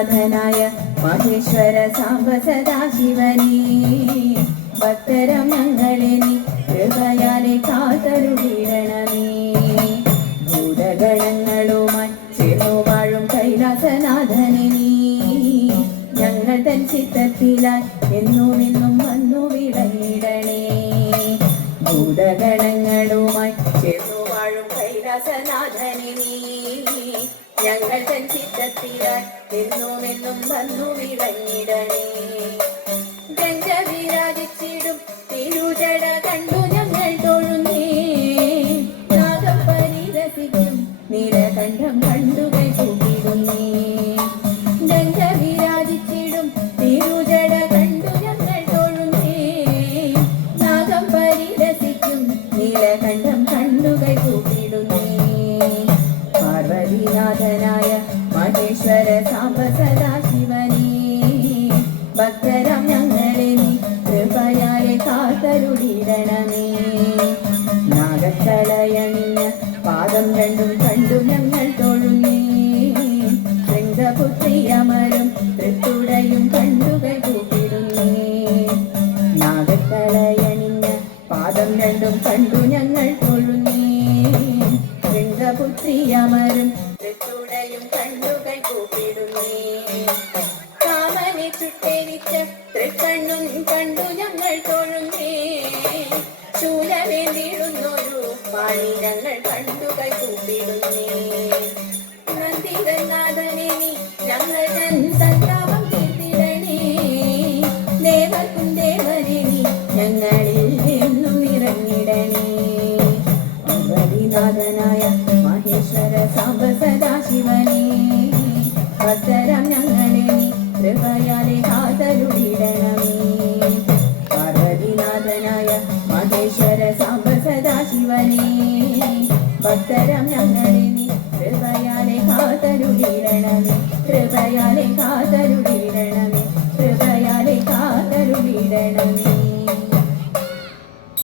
നാഥനായ മഹേശ്വര സാംബ സദാശിവനേ ഭക്തരം ഞങ്ങളെ ഹൃദയാലെ കൃപയാലെ കാതരുടണമേ ഭൂതഗണങ്ങളുമായി ചേർന്നു വാഴും കൈലാസനാഥനെ ഞങ്ങൾ തൻ ചിത്തത്തിലായി എന്നും നിന്നും വന്നു വിടങ്ങിടണേ ഭൂതഗണങ്ങളുമായി ചേർന്നു വാഴും കൈലാസനാഥനെ ഞങ്ങൾ തൻ ചിത്തത്തിലാൽ എന്നും എന്നും വന്നു വിളഞ്ഞിടണേ ഗംഗ വിരാജിച്ചിടും തിരുജട കണ്ടു ഞങ്ങൾ തൊഴുന്നേ. നാഗം പരിരസിക്കും നീലകണ്ഠം കണ്ടുകൈ കൂട്ടിടുന്നേ ഗംഗ വിരാജിച്ചിടും തിരുജട കണ്ടു ഞങ്ങൾ തൊഴുന്നേ. നാഗം പരിരസിക്കും നീലകണ്ഠം കണ്ടുകൈ കൂട്ടിടുന്നേ മഹേശ്വര സാമ്പ സദാശിവനേ ഭക്തരം ഞങ്ങളെ നീ കൃപയാലെ കാത്തരുടിയിടണമേ നാഗത്തളയണിഞ്ഞ പാദം രണ്ടും കണ്ടു ഞങ്ങൾ തൊഴുന്നേ. ശൃംഗപുത്രിയമരും തൃത്തുടയും കണ്ടുകൾ കൂട്ടിടുന്നേ. നാഗത്തളയണിഞ്ഞ പാദം രണ്ടും കണ്ടു ഞങ്ങൾ തൊഴുന്നേ. ശൃംഗപുത്രിയമരും തൃത്തുടയും കണ്ണുകൾ കൂപ്പിടുന്നേ കാമനെ ചുട്ടേരിച്ച തൃക്കണ്ണും കണ്ടു ഞങ്ങൾ തൊഴുന്നേ. ശൂലവേണ്ടിടുന്നൊരു പാണി ഞങ്ങൾ കണ്ടുകൾ കൂപ്പിടുന്നേ നന്ദിതനാഥനെ നീ ഞങ്ങൾ തൻ കൃപയാലെ കാതരുളിടണമേ പാർവതിനാഥനായ മഹേശ്വര സാംബ സദാശിവനേ. ഭക്തരം ഞങ്ങളെ നീ കൃപയാലെ കാതരുളിടണമേ. കൃപയാലെ കാതരുളി